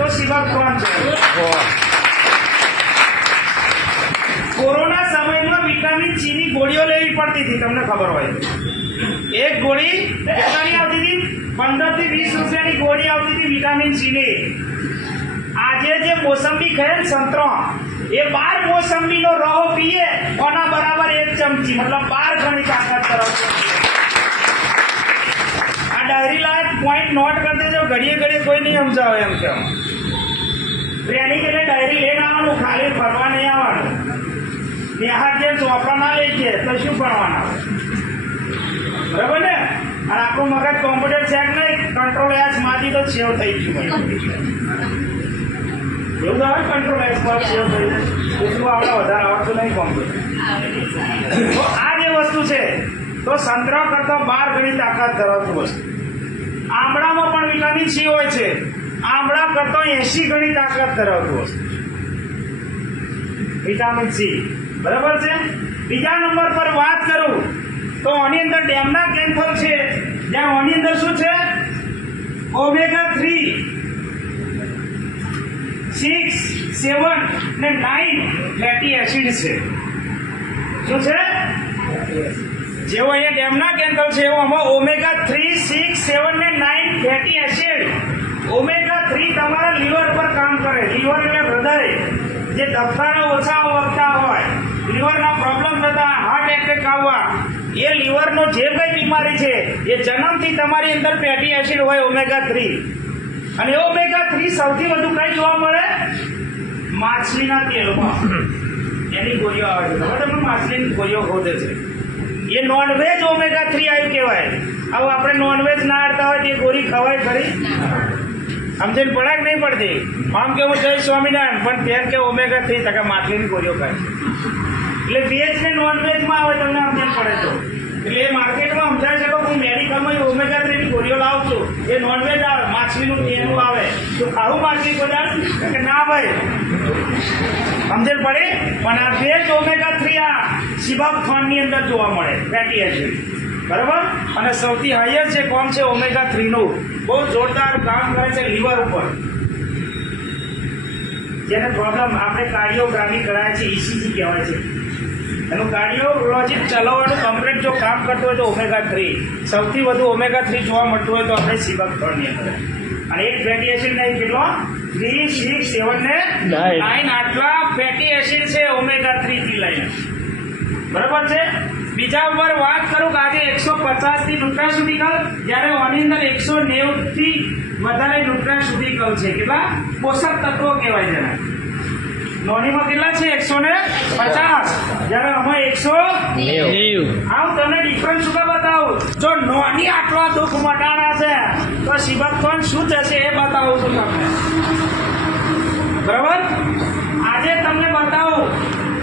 તો સિબકથોર્ન છે. કોરોના સમયમાં વિટામિન સી ની ગોળીઓ લેવી પડતી હતી, તમને ખબર હોય. એક ગોળી કેટલાની આવતી હતી? 15 થી 20 રૂપિયાની ગોળી આવતી હતી વિટામિન સી ની. આજે જે મોસંબી ખાય ને સંતરો, એ 12 મોસંબીનો રહો પીએ કોના બરાબર 1 ચમચી, મતલબ 12 ગણી તાકાત ધરાવતો. આ ડાયરી લાયક પોઈન્ટ નોટ કરી દેજો, ઘડીએ ઘડીએ કોઈ નહીં સમજાવે એમ છે. ટ્રેનિંગ એટલે ડાયરી લઈને આવવાનું, ખાલી ફરવા નહીં આવવાનું. ત્યાં જે ચોપડા ના લઈ છે તો શું ભણવાના? બરાબર ને? અને આપણું મગજ કોમ્પ્યુટર ચેક નહીં, કંટ્રોલ એચ માંથી તો સેવ થઈ ગયું. એવું આવે કંટ્રોલ એચ પર સેવ થઈ જાય એટલું આપણે વધારે આવડતું નહીં કોમ્પ્યુટર. તો આ જે વસ્તુ છે તો સંતરા કરતા 12 ગણી તાકાત ધરાવતું વસ્તુ. આંબળામાં પણ વિટામિન સી હોય છે, આંબળા કરતા 80 ગણી તાકાત ધરાવતું વસ્તુ વિટામિન સી. બરાબર છે. બીજા નંબર પર વાત કરું તો આની અંદર ડેમના કેન્સર છે, જ્યાં આની અંદર શું છે? ઓમેગા 3, 6, 7 ને 9 ફેટી એસિડ છે. શું છે? જેવો અહીંયા ડેમના કેન્સર છે એવો આમાં ઓમેગા 3, 6, 7 ને 9 ફેટી એસિડ. ઓમેગા 3 તમારા લીવર પર કામ કરે. લીવર એટલે હૃદય, જે ધબકારા ઓછા વધતા હોય, લીવરના પ્રોબ્લેમ થતા, હાર્ટ એટેક આવવા, એ લીવરનો જે કઈ બીમારી છે એ જન્મથી તમારી અંદર ફેટી એસિડ હોય ઓમેગા 3. અને ઓમેગા 3 સૌથી વધુ કઈ જોવા મળે? માછલીના તેલમાં. એની ગોળીઓ આવે છે. હવે તમે માછલીની ગોળીઓ ખોદે છે, એ નોનવેજ ઓમેગા 3 આવ્યું કહેવાય. હવે આપણે નોનવેજ ના આવતા હોય તે ગોળી ખવાય ખરી? સમજણ પડે કે નહીં પડતી? આમ કેવું જય સ્વામિનારાયણ, પણ તેર કે ઓમેગા 3 ટકા માછલીની ગોળીઓ ખાય. એટલે વેજ ને નોનવેજમાં આવે, તમને સમજણ પડે તો. એટલે એ માર્કેટમાં સમજાય છે કે હું મેડિકલમાં ઓમેગા 3 ની ગોળીઓ લાવું છું, એ નોનવેજ આવે, માછલીનું તેનું આવે, તો ખાવું માછલી પદાર્થ કે ના ભાઈ? સમજણ પડે? પણ આ વેજ ઓમેગા 3 આ સિબકથોર્નની અંદર જોવા મળે, ફેટી એસિડ. બરાબર. અને સૌથી હાઈએસ્ટ જે કોમ છે ઓમેગા 3 નું, બહુ જોરદાર કામ કરે છે લીવર ઉપર. જેને પ્રોબ્લેમ આપણે કાર્ડિયોગ્રાફી કરાય છે, ECG કહેવાય છે, એનું કાર્ડિયોલોજી ચલાવવાનું કમ્પ્લીટ જો કામ કરતું હોય તો ઓમેગા 3. સૌથી વધુ ઓમેગા 3 જોવા મળતું હોય તો આપણે સિબકથોર્નની અંદર. અને એક ફેટી એસિડ નહીં, કેટલો? 3, 6, 7 ને 9 આટલા ફેટી એસિડ છે ઓમેગા 3 થી લઈને. બરાબર છે. બીજા ઉપર વાત કરું કે આજે 150 થી ન્યુટ્રાસ્યુટિકલ, જ્યારે આની અંદર 190 થી વધારે ન્યુટ્રાસ્યુટિકલ છે. કેટલા? પોષક તત્વો કહેવાય છે. નોનીમાં કેટલા છે? 150, જ્યારે આમાં 190. આવું તમને ડિફરન્સ શું બતાવું? જો નોની આટલા દુઃખ મટાડા છે તો સિબકથોર્ન શું થશે એ બતાવું છું.